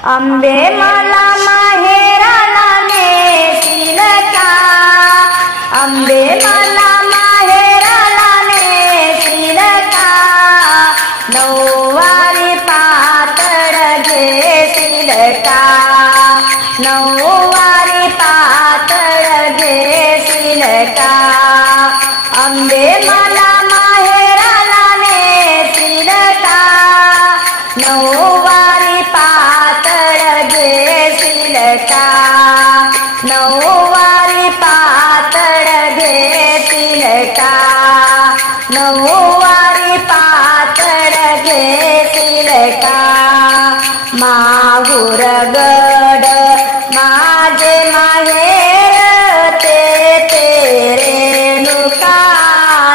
आंबे मला माहेराला नेतील का, आंबे मला माहेराला नेतील का, नऊवारी पातळ घेतील का, नऊवारी पातळ घेतील का, आंबे मला माहेराला नेतील का, नऊवारी पातळ घेतील का, नऊवारी पातळ घेतील का, नऊवारी पातळ घेतील का, माहूर गड माझे माहेर ते रेणुका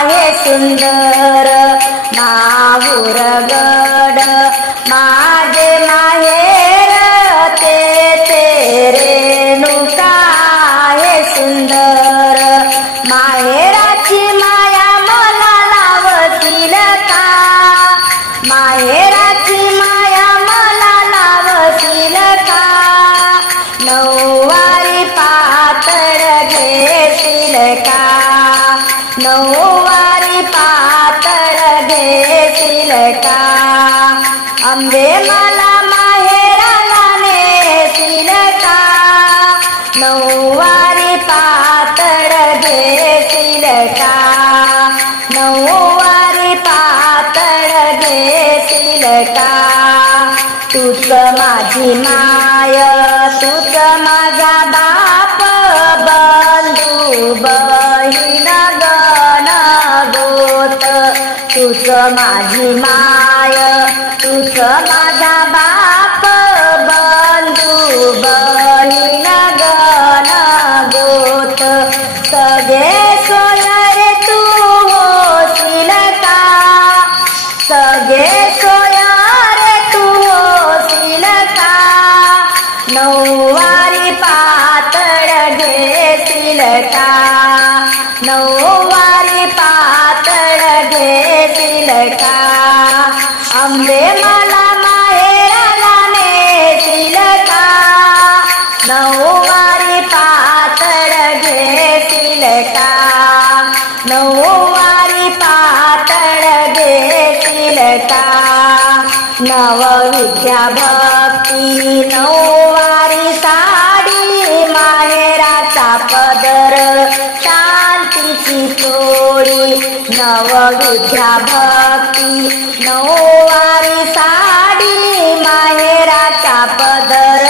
हे सुंदर, माहूर गड माझे माहेर ते रेणुका हे सुंदर, माहेराची माया मला लावतील का, माहेराची माया मला लावतील का, नऊवारी पातळ घेतील का, नऊवारी पातळ घेतील का, आंबे मला माहेराला नेतील का, नऊवारी पातळ घेतील का, नऊवारी पातळ घेतील का, तूच माझी माय तूच माझा बाप, बंधू बहीण गण गोत, तूच माझी माय तूच माझा बाप, बंधू बहीण गण गोत, सगळे सोयरे तू होशील का, सगळे सोयरे तू होशील का, नऊवारी पातळ घेतील का, नऊवारी पातळ घेतील का, आंबे मला माहेराला नेतील का, नऊवारी पातळ घेतील का, नऊवारी पातळ घेतील का, नवविद्या भक्ती नऊवारी साडी, माहेराचा पदर शांतीची चोळी, नवविद्या भक्ती नऊवारी साडी, माहेराचा पदर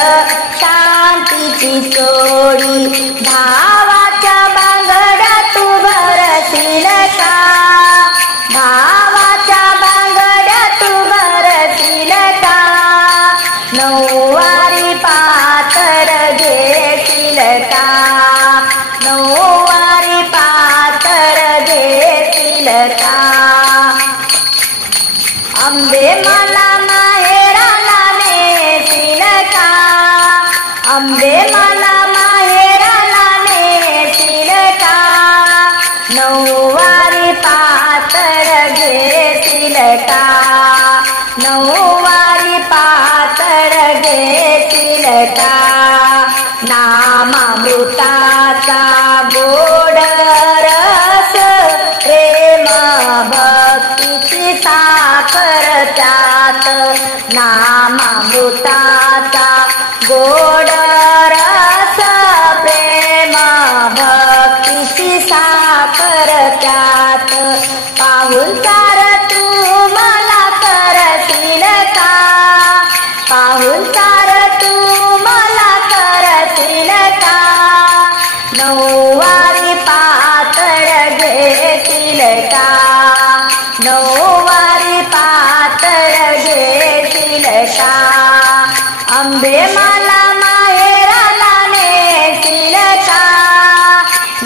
शांतीची चोळी, भावाच्या बांगड्या तू भरशील का, भावाच्या बांगड्या तू भरशील का, नऊवारी पातळ घेतील का, नऊवारी पातळ घेतील का, आंबे मला माहेराला नेतील का, आंबे मला माहेराला नेतील का, नऊवारी पातळ घेतील का, नऊवारी पातळ घेतील का, नामामृताचा गोड रस, प्रेम भक्तीची साखर त्यात, नामामृताचा गोड रस, प्रेम भक्तीची साखर त्यात, पाहून सार तू मला करशील का, पाहून सार तू मला करशील का, नऊवारी पातळ घेतील का, नऊवारी पातळ घेतील का, आंबे मला माहेराला नेतील का,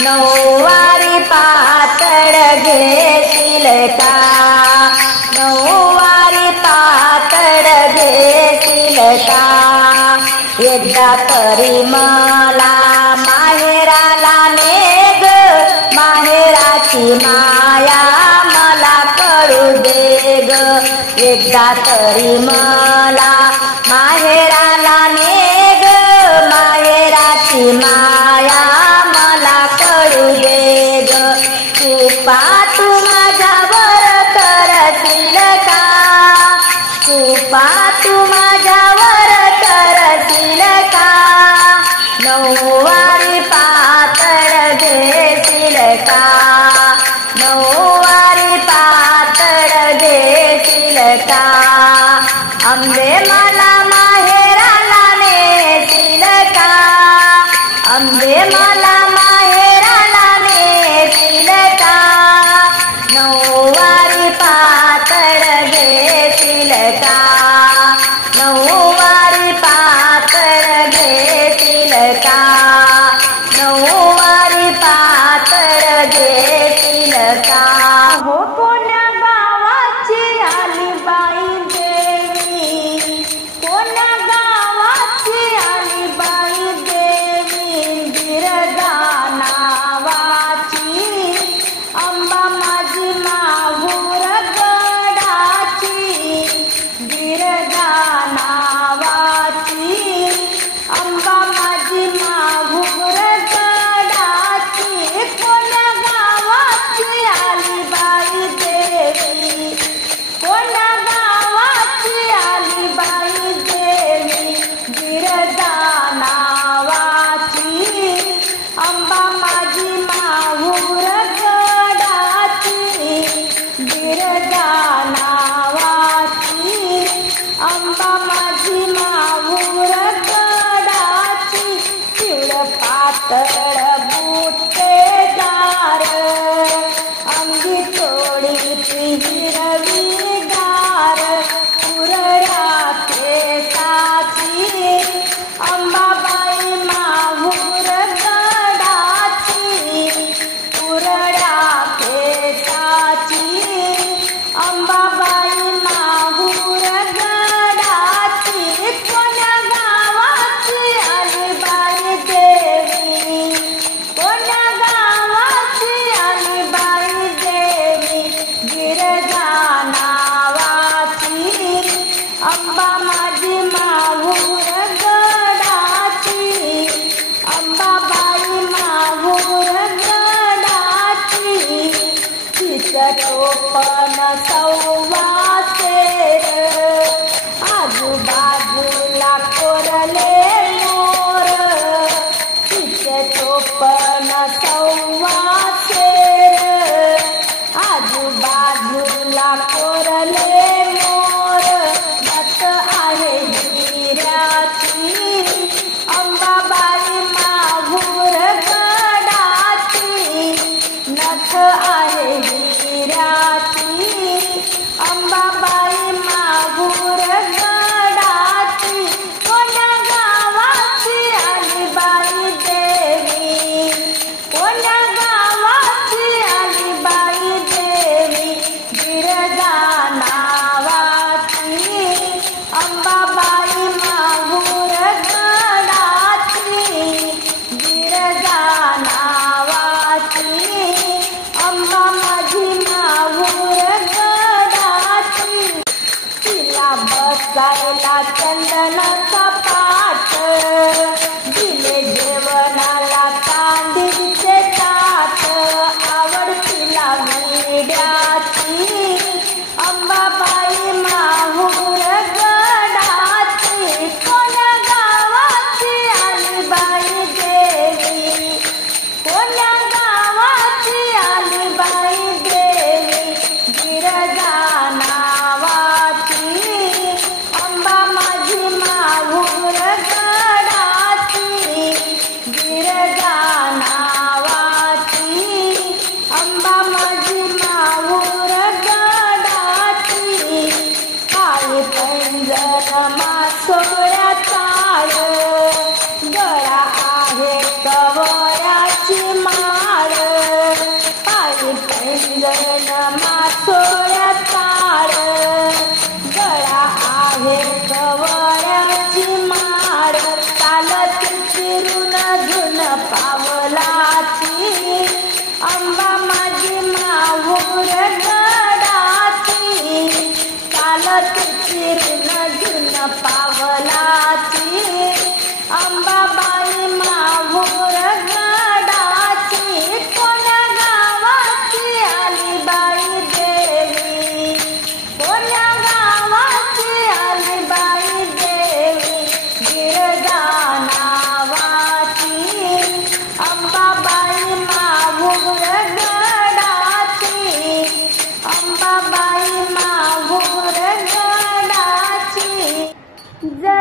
नऊवारी पातळ घेतील का, नऊवारी पातळ घेतील का, एकदा तरी मला माहेराला नेग, माहेराची माया मला कळू दे ग, एकदा तरी मला माहेराला तुझी माया मला कळू दे ग. कृपा तू माझ्यावर करशील का? कृपा तू माझ्यावर करशील का? नऊवारी पातळ घेशील का? नऊवारी पातळ घेशील का? अंबे मला माहेराला नेशील का? अंबे मला माहेराला नेशील का? नऊवारी पातळ घेशील का? नऊवारी पातळ घेशील का? नऊवारी पातळ घेशील का? हो कोण्या गावाची आली बाई देवी, कोण्या गावाची आली बाई देवी, बिरगा नावाची अंबा माझी माहूर गडाची, बिरगा नावाची अंबा माझी माहूर गडाची. कोण्या गावाची आली बाई देवी, कोण्या गावाची आली बाई देवी, बिरगा नावाची अंबा माझी माहूर गडाची, बिरगा नावाची अंबा माझी माहूर गडाची. पिवळ पातळ बुट्टेदार अंगी थोडीशी हिरवीगार, कुरड्या केसाची अंबाबाई माहूर गडाची, कुरड्या केसाची अंबाबाई माहूर गडाची. कोण्या गावाची आली बाई देवी,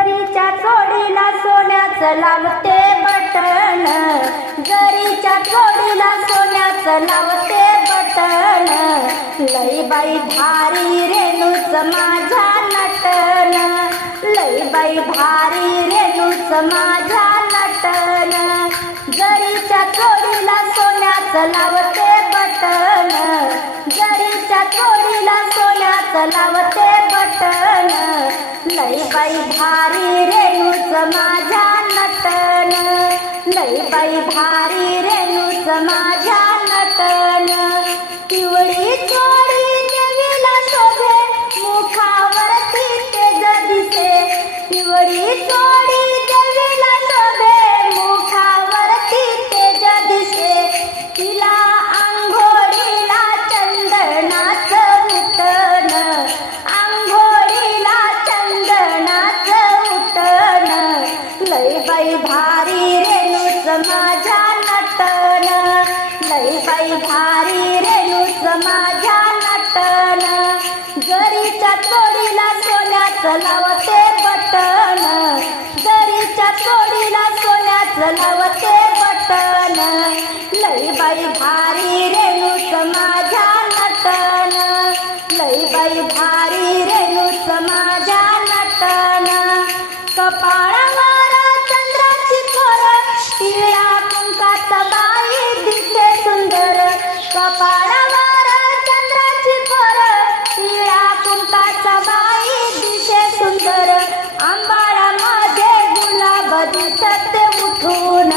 जरीच्या चोडीला सोन्याचं लावते बटन, जरीच्या चोडीला सोन्याचं लावते बटन, लई बाई भारी रेणूच माझ्या नटन, लई बाई भारी रेणूच माझ्या नटन, जरीच्या चोडीला सोन्याचं लावते बटन, जरीच्या चोडीला सोन्याचं लावते बटन, लई बाई भारी रेणूच माझ्या नटन, लई बाई भारी रेणूच माझ्या नटन, पिवळी चोडी देवीला शोभे मुखावरती तेज दिसे, पिवळी चोडी देवीला शोभे मुखावरती तेज दिसे, तिला आंघोळीला चंदनाचं उटण, आंघोळीला चंदनाचं उटण, लई बाई भारी रेणूच माझ्या नटन, लई बाई भारी रेणूच माझ्या नटन, जरीच्या चोडीला सोन्याचं लावते बटन, जरीच्या चोडीला सोन्याचं लावते बटन, लई बाई भारी रेणूच माझ्या नटन, लई बाई भारी रेणूच माझ्या नटन, कपाळावर चंद्राची खोर तिळा कुंकाचा बाई दिसे सुंदर, कपाळावर चंद्राची खोर तिळा कुंकाचा बाई दिसे सुंदर, आंबाड्यामध्ये गुलाब दिसते उठून,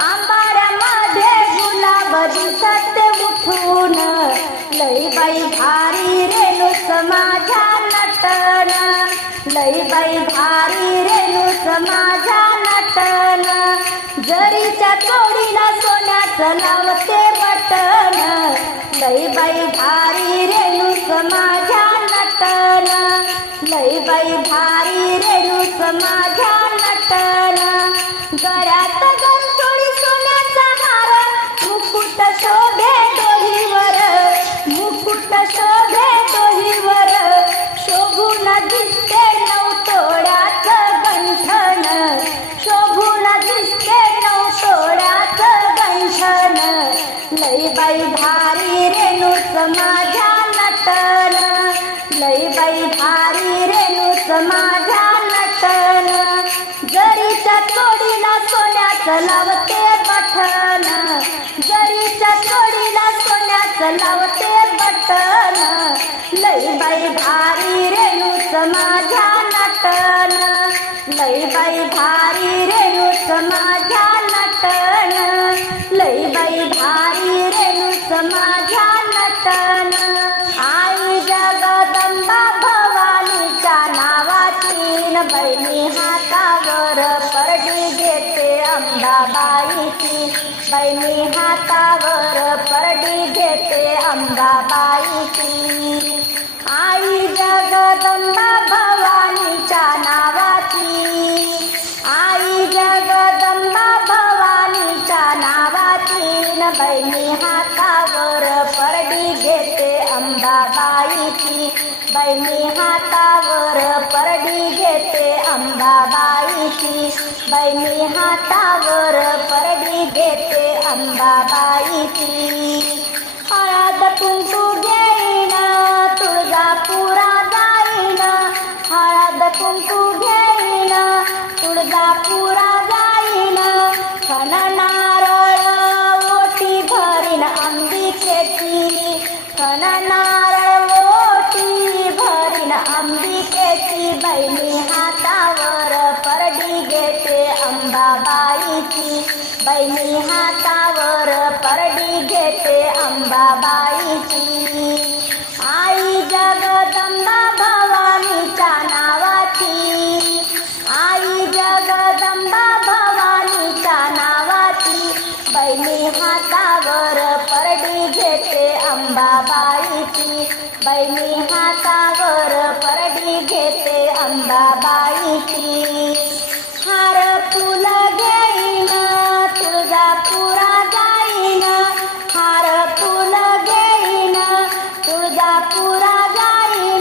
आंबाड्यामध्ये गुलाब दिसते उठून, लई बाई भारी रेणूच माझ्या नटन, लई बाई भारी रेणूच माझ्या नटन, जरीच्या चोडीला सोन्याचं लावते बटन, लई बाई भारी रेणूच माझ्या नटन, लई बाई भारी रेणूच माझ्या नटन, गळ्यात गंठोळी सोन्याचा हार, मुकुट शोभे डोहीवर, मुकुट शोभे डोहीवर, शोभून दिसते नवतोड्याचं गंठन, शोभून दिसते नवतोड्याचं गंठन, लई बाई भारी रेणूच माझ्या नटन, लई बाई भारी रेणूच माझ्या नटन, जरीच्या चोडीला सोन्याचं लावते बटन, जरीच्या चोडीला सोन्याचं लावते बटन, लई बाई भारी रेणूच माझ्या नटन, लई बाई भारी रेणूच माझ्या नटन, लई बाई भारी रेणूच माझ्या नटन, आई जगदंबा भवानीच्या नावाची बहिणी हातावर परडी घेते अंबाबाईची, बहिणी हातावर परडी घेते अंबाबाईची, आई जगदंबा भवानीच्या नावाची, आई जगदंबा भवानीच्या नावाची, बहिणी हातावर परडी घेते अंबाबाईची, बहिणी हातावर परडी घेते अंबाबाईची, बहिणी हातावर परडी घेते अंबाबाईची, हळद कुंकू घेईन तुळजापुरा जाईन, हळद कुंकू घेईन तुळजापुरा जाईन, खण नारळ ओटी भरीन अंबिकेची, खण नारळ ओटी भरीन अंबिकेची, बहिणी हातावर परडी घेते अंबाबाईची, बहिणी हातावर परडी घेते अंबाबाईची, आई जगदंबा भवानीच्या नावाची, आई जगदंबा भवानीच्या नावाची, बहिणी हातावर परडी घेते अंबाबाईची, बहिणी हातावर परडी घेते अंबाबाईची, हार फुल घेईन तुळजापुरा जाईन, हार फुल घेईन तुळजापुरा जाईन,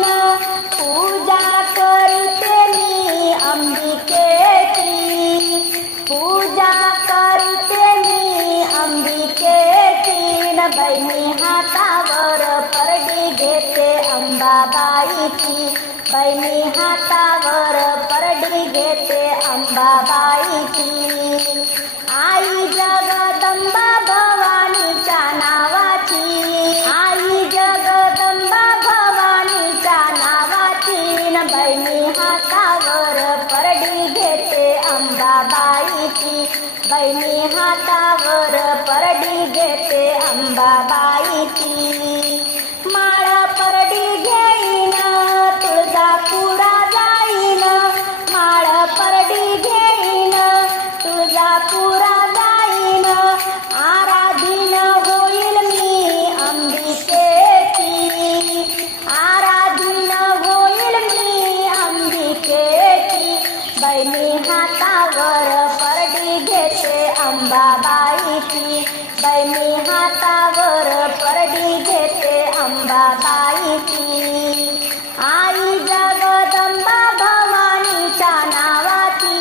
बैनी हातावर परडी घेते अंबाबाईची. माळ परडी घेईन तुळजापुरा जाईन, माळ परडी घेईन तुळजापुरा जाईन. आराधीन होईल मी अंबिकेची, आराधीन होईल मी अंबिकेची. बैनी हातावर परडी घेते अंबाबाईची, बैनी हातावर परडी घेते अंबाबाईची. आई जगदंबा भवानीच्या नावाची,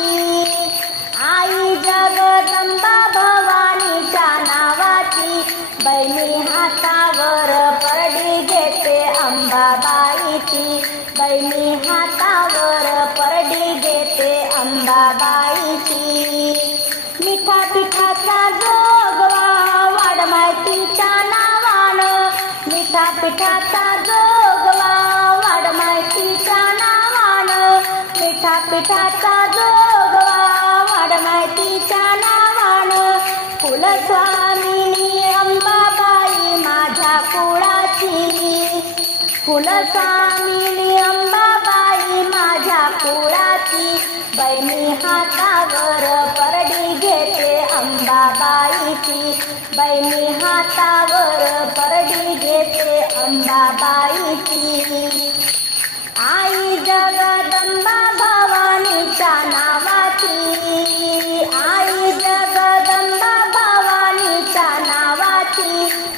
आई जगदंबा भवानीच्या नावाची. बैनी हातावर परडी घेते अंबाबाईची, बैनी हातावर परडी घेते अंबाबाईची. मिठा पिठाचा जोगवा वाढ माहितीच्या नावानं, मिठा पिठाचा जोगवा वाढ माहितीच्या नावानं, मिठा पिठाचा जोगवा वाढ माहितीच्या नावानं. कुलस्वामिनी अंबाबाई माझ्या कुळाची, कुलस्वामिनी अंबाबाई माझ्या कुळाची. बैनी हातावर परडी घेते अंबाबाईची, बैनी हातावर परडी घेते अंबाबाईची. आई जगदंबा भवानीच्या नावाची, आई जगदंबा भवानीच्या नावाची.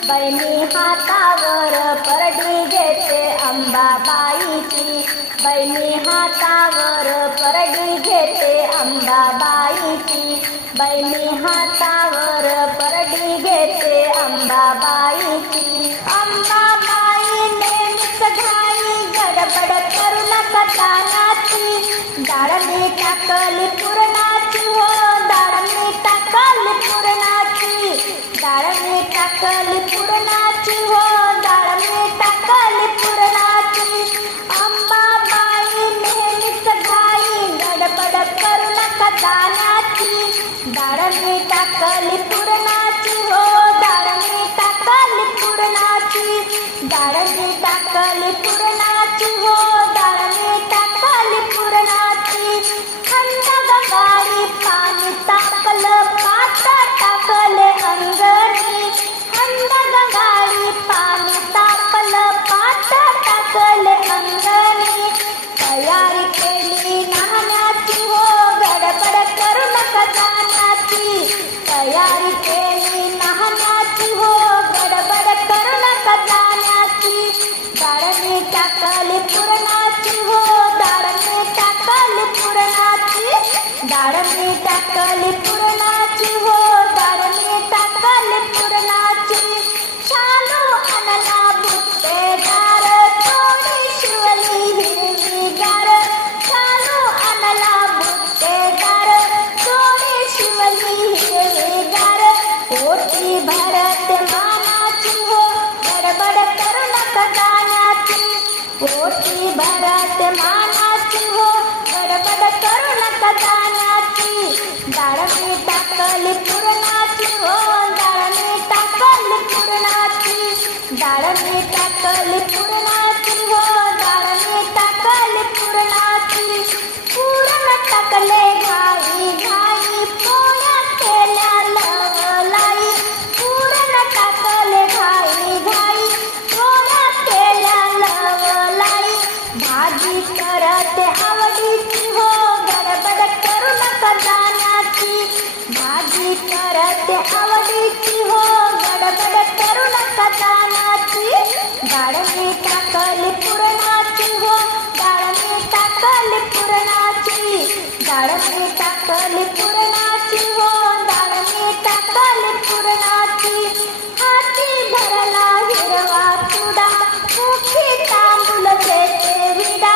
बैनी हातावर परडी घेते अंबाबाईची, बैनी हातावर परडी घेते अंबाबाईची, बैनी हातावर परडी घेते अंबाबाईची. अंबाबाई नेहमीच घाई गडबड करू नका दानाची, डाळ मी टाकली पुरणाची हो, डाळ मी टाकली पुरणाची, डाळ मी टाकली पुरणाची हो, डाळ मी टाकली पुरणाची. अंबाबाई नेहमीच घाई गडबड करू नका दानाची, डाळ मी टाकली पुरणाची हो, डाळ मी टाकली पुरणाची, डाळ मी टाकली पुरणाची हो, डाळ मी टाकली पुरणाची. थंड गंगारी पाणी टाकलं पात टाकले अंगणी, थंड गंगारी पाणी तापलं पात टाकले अंगणी. तयारी केली नाहण्याची हो, गडबड करू नका जाण्याची, तयारी केली नाहण्याची हो, गडबड करू नका जाण्याची. डाळ मी टाकली पुरणाची हो, डाळ मी टाकली पुरणाची, डाळ मी टाकली पुरणाची हो, डाळ मी टाकली पुरणाची. शालू आणला बुट्टेदार थोडी शिवली हिरवीगार, शालू आणला बुट्टेदार थोडी शिवली हिरवीगार. पोटी भरत मानाची हो, गडबड करू नका जाण्याची, पोटी भरत मानाची हो, गडबड करू नका जाण्याची. डाळ मी टाकली पुरणाची हो, डाळ मी टाकली पुरणाची, डाळ मी टाकली पुरणाची हो, डाळ मी टाकली पुरणाची. पुरण टाकले घाई घाई पोळ्या केल्या लवलाई, पुरण टाकले घाई घाई पोळ्या केल्या लवलाई. भाजी करते आवडीची हो, गडबड करू नका जाण्याची, भाजी करते आवडीची हो, गडबड करू नका जाण्याची. डाळ मी टाकली पुरणाची हो, डाळ मी टाकली पुरणाची, डाळ मी टाकली पुरणाची हो, डाळ मी टाकली पुरणाची. हाती भरला हिरवा चुडा मुठी तांबूल देते विडा,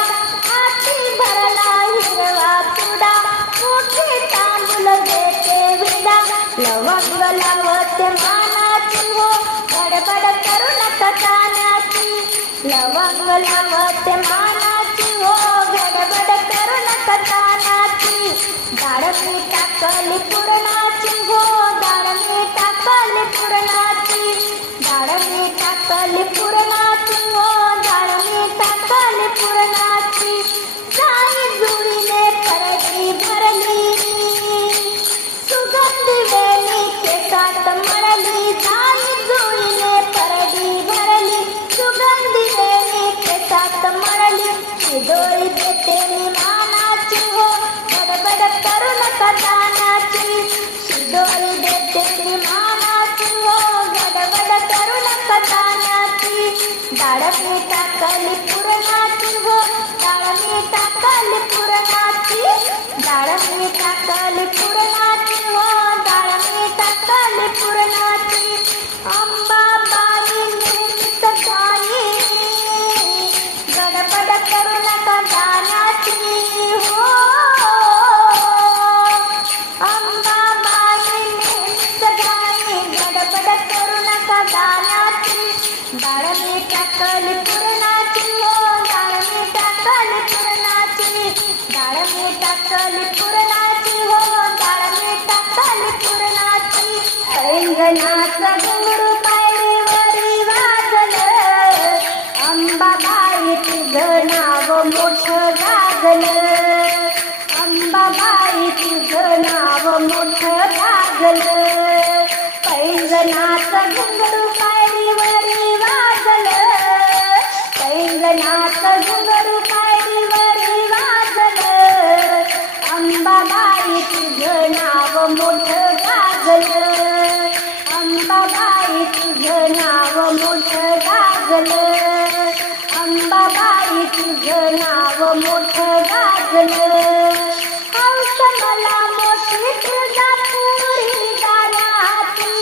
हाती भरला हिरवा चुडा मुठी तांबूल देते विडा. लवंग लावते मानाची हो, गडबड करू नका जाण्याची, लवंग लावते मानाची हो, गडबड करू नका जाण्याची. डाळ मी टाकली पुरणाची मी टाकली पुरणाची हो डाळ मी टाकली पुरणाची डाळ मी टाकली पुरणाची हो डाळ मी टाकली पुरणाची अंबाबाई नेहमीच गाई गडबड करू नका गाण्याची हो अंबाबाई नेहमीच गाई गडबड करू नका गाण्याची डाळ मी टाकली पुरणाची हो डाळ मी टाकली पुरणाची डाळ मी टाकली पुरणाची हो डाळ मी टाकली पुरणाची पैंजणाचं घुंगरू पायरीवरी वाजलं अंबाबाई तुझं नाव मोठं गाजलं अंबाबाई तुझं नाव मोठं गाजलं पैंजणाचं घुंगरू पायरीवरी वाजलं पैंजणाचं घुंगरू पायरीवरी वाजलं अंबाबाई तुझं नाव मोठं गाजलं अंबाबाई तुझं नाव मोठं गाजलं अंबाबाई तुझं नाव मोठं गाजलं हौस मला मोठी तुळजापुरी गाण्याची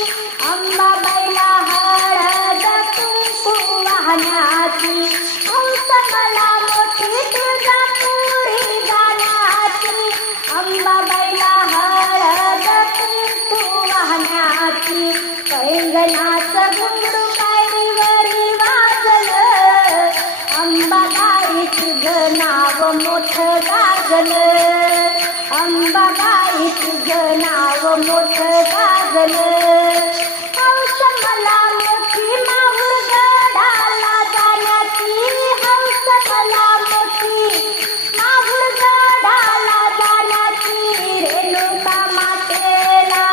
अंबाबाईला हळद कुंकू वाहण्याची हौस मला मोठी तुळजापुरी गाण्याची अंबाबाईला हळद कुंकू वाहण्याची पैंजणाचं घुंगरू पायरीवरी वाजलं अंबाबाई तुझं नाव मोठं गाजलं अंबाबाई तुझं नाव मोठं गाजलं हौस मला मोठी माहुरगडाला जाण्याची हौस मला मोठी माहुरगडाला जाण्याची रेणुका मातेला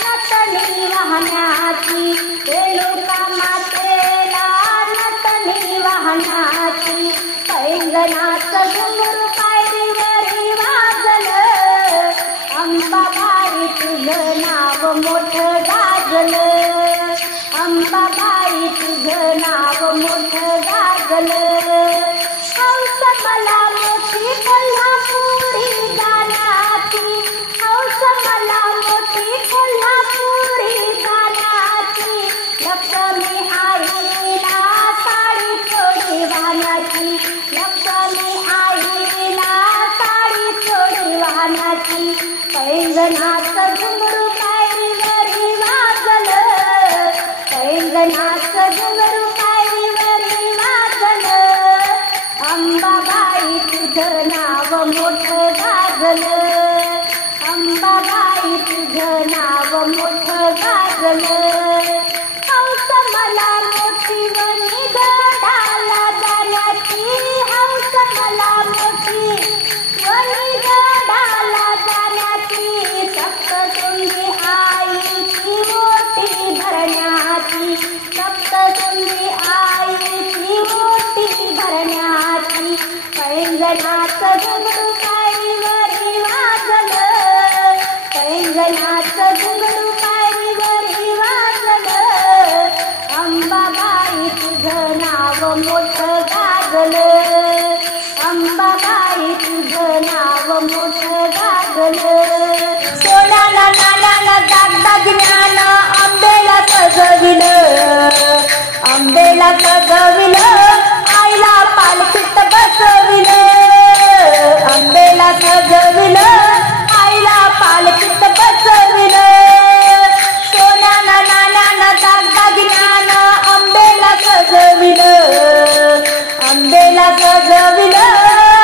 नटणी वाहण्याची रेणुका मातेला नटणी वाहण्याची पैंजणाचं घुंगरू पायरीवरी वाजलं अंबाबाई तुझं नाव मोठं गाजलं अंबाबाई तुझं नाव मोठं गाजलं हौस मला मोठी कोल्हापुरी गाण्याची हौस मला मोठी कोल्हापुरी गाण्याची लक्ष्मी आईला साडी चोळी वाहण्याची लक्ष्मी आईला साडी चोळी वाहण्याची पैंजणाचं घुंगरू पायरीवरी वाजलं पैंजणाचं घुंगरू पायरीवरी वाजलं अंबाबाई तुझं नाव मोठं गाजलं अंबाबाई तुझं नाव मोठं गाजलं हौस मला मोठी वणीगडाला जाण्याची हौस मला मोठी वणीगडाला जाण्याची सप्तशृंगी आईची मोठी भरण्याची सप्तशृंगी आईची मोठी भरण्याची पैंजणाचं घुंगरू पायरीवरी वाजलं पैंजणाचं घुंगरू पायरीवरी वाजलं अंबाबाई तुझं नाव मोठं गाजलं अंबाबाई तुझं नाव मोठं गाजलं सोन्यानं नाण्यानं दागदागिन्यानं आंबेला सजविलं आंबेला सजविलं आईला पालखीत बसविलं आंबेला सजविलं आईला पालखीत बसविलं सोन्यानं नाण्यानं दागदागिन्यानं आंबेला सजविलं आंबेला सजविलं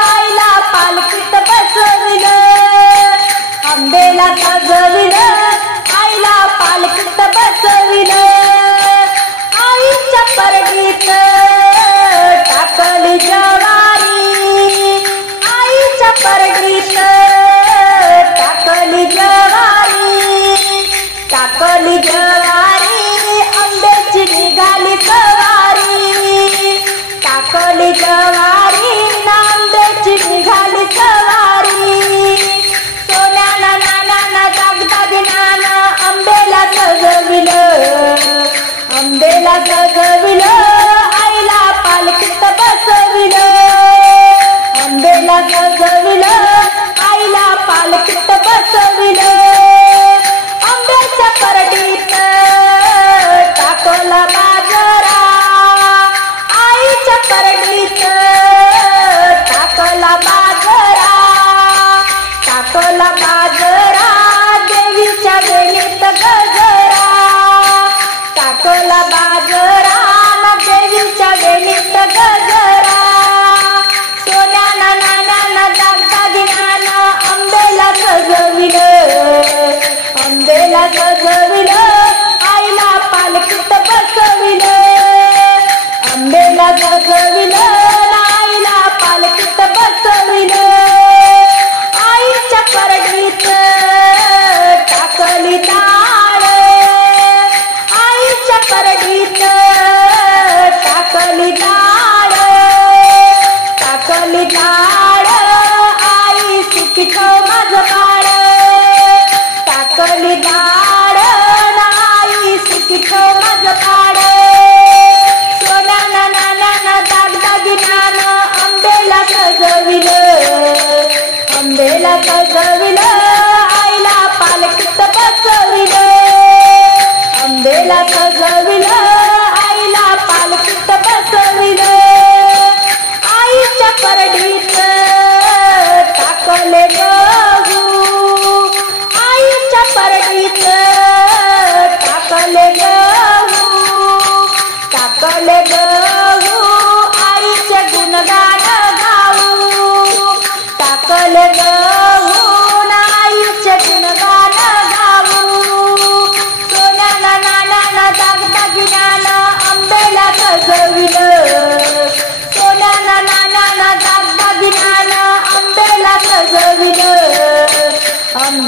आईला पालखीत बसविलं आंबेला सजविलं आईला पालखीत बसविलं आईच्या परडीत टाकली ज्वारी आईच्या परडीत टाकली ज्वारी टाकली ज्वारी आंब्याची निघाली सवारी टाकली ज्वारी आंब्याची निघाली सवारी सोन्यानं नाण्यानं दागदा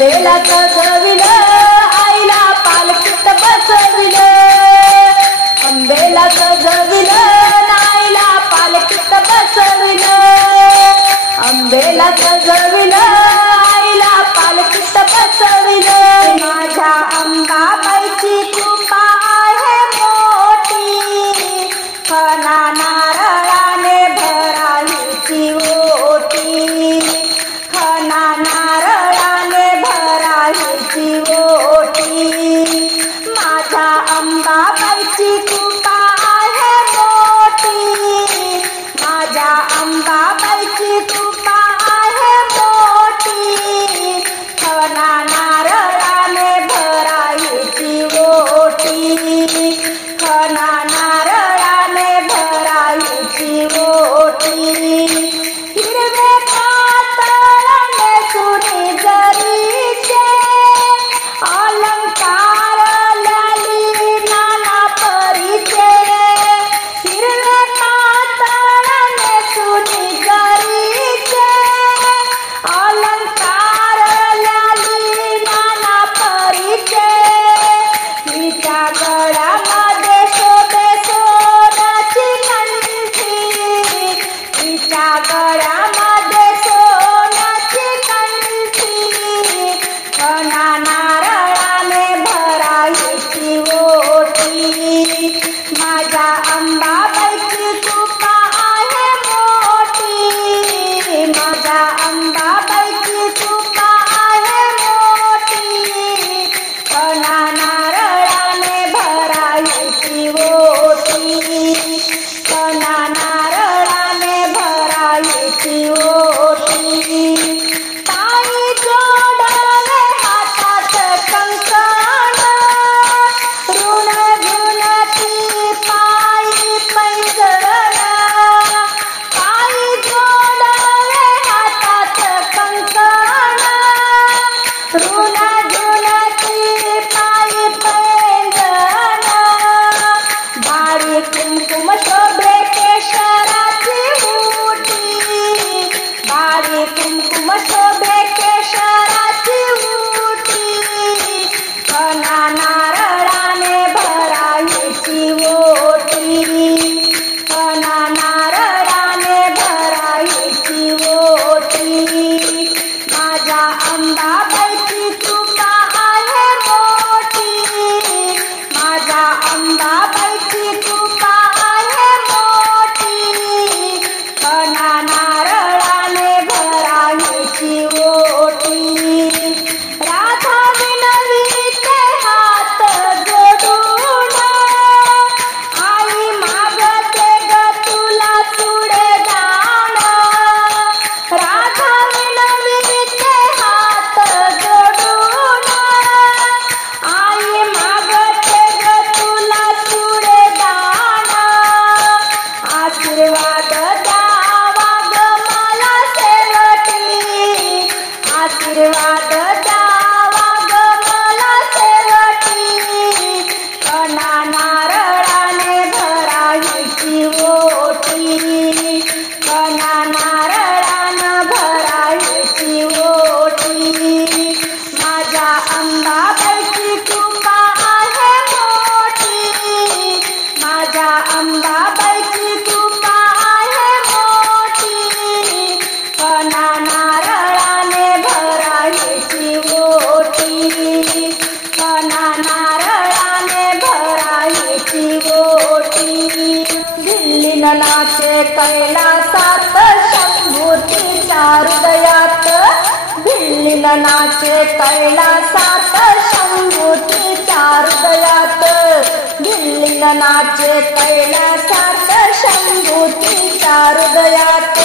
आंबेला सजविलं आईला पालखीत बसविलं आंबेला सजविलं आईला पालखीत बसविलं आंबेला सजविलं आईला पालखीत बसविलं माझ्या अंबाबाईची कृपा आहे मोठी फणा नारळाने भराईची ओटी फणा नारळाने भराईची ओटी माझ्या अंबाबाईची कृपा आहे मोठी माझ्या अंबाबाईची कृपा आहे मोठी फणा नारळाने भराईची ओटी फणा नारळाने भराईची ओटी हिरवे कातळाने सुनी जरीचे अलंकार लाली नाना परीचे हिरवे कातळाने सुनी जरीचे अलंकार लाली नाना परीचे हिच्या गळ्यामध्ये शोभे सोन्याची कंठी हिच्या गळ्यामध्ये सोन्याची कंठी फणा नारळाने भराईची ओटी माझ्या अंबाबाईची कृपा आहे मोठी माझ्या अंबाबाईची कृपा आहे मोठी फणा नारळाने भराईची ओटी फणा नारळाने भराईची ओटी ताई जोडले हातात कंकण ऋण गुणती पायी पैंजण ताई जोडले हातात कंकण ऋण गुणती पायी पैंजण भारी कुंकुम शोभे केशराची उटी भारी कुंकुम शोभे केशराची उटी फणा नारळाने भराईची ओटी फणा नारळाने भराईची ओटी माझ्या अंबाबाईची कृपा आहे मोठी माझ्या अंबाबाईची कृपा आहे मोठी फणा नारळाने भराईची ओटी राधा विनवीते हात जोडून आई मागते ग तुला चुडे दान राधा विनवीते हात जोडून आई मागते ग तुला चुडे दान आशीर्वाद द्यावा ग मला शेवटी आशीर्वाद द्यावा ग मला शेवटी फणा नारळाने भराईची ओटी फणा नारळाने भराईची ओटी माझ्या अंबाबाईची कृपा आहे मोठी माझ्या अंबाबाईची कृपा आहे मोठी फणा नारळाने भराईची ओटी फणा नारळाने भराईची ओटी दिल्लीन नाचे कैलासात शंभूतीच्या हृदयात दिल्लीन नाचे कैलासात शंभूतीच्या हृदयात दिल्लीन नाचे कैलासात शंभूतीच्या हृदयात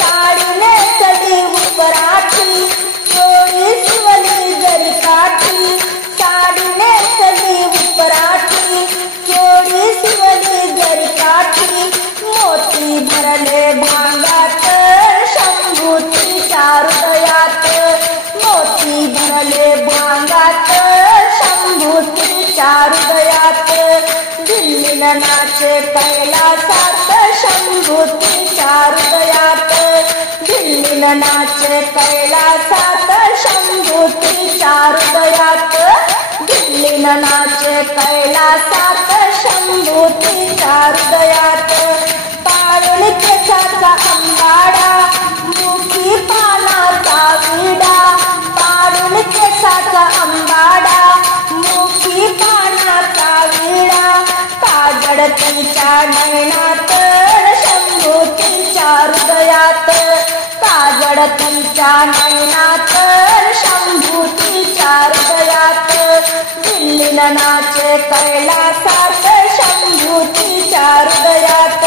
साडी नेसली उपराठी चोळी शिवली जरी काठी साडी नेसली उपराठी चोळी शिवली जरी काठी मोती भरले भांगात शंभूतीच्या हृदयात मोती भरले भांगात शंभूतीच्या हृदयात दिल्लीन नाचे कैलासात शंभूतीच्या हृदयात दिल्ली दिल्लीनं नाचे कैलासात शंभूतीच्या हृदयात दिल्लीनं नाचे कैलासात शंभूतीच्या हृदयात पाडून केसाचा अंबाडा मुखी पानाचा विडा पाडून केसाचा अंबाडा मुखी पानाचा विडा काजळ तिच्या नयनात शंभूतीच्या हृदयात काजळ तिच्या नयनात शंभूतीच्या हृदयात दिल्लीनं नाचे कैलासात शंभूतीच्या हृदयात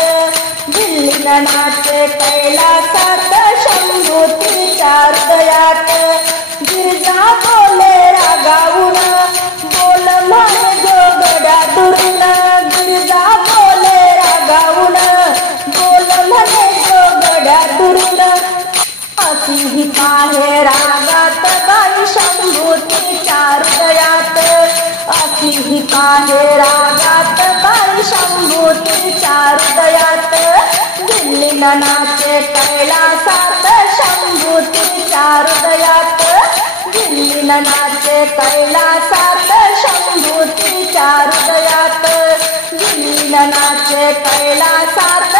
दिल्लीनं नाचे कैलासात शंभूतीच्या हृदयात गिरजा बोले रागावून बोल म्हणे जोगड्या दुरून गिरजा बोले रागावून बोल म्हणे जोगड्या दुरून अशी ही आहे रागात बाई शंभूतीच्या हृदयात अशी ही आहे रागात बाई शंभूतीच्या हृदयात दिल्लीनं नाचे कैलासात शंभूतीच्या हृदयात दिल्लीनं नाचे कैलासात शंभूतीच्या हृदयात दिल्लीनं नाचे कैलासात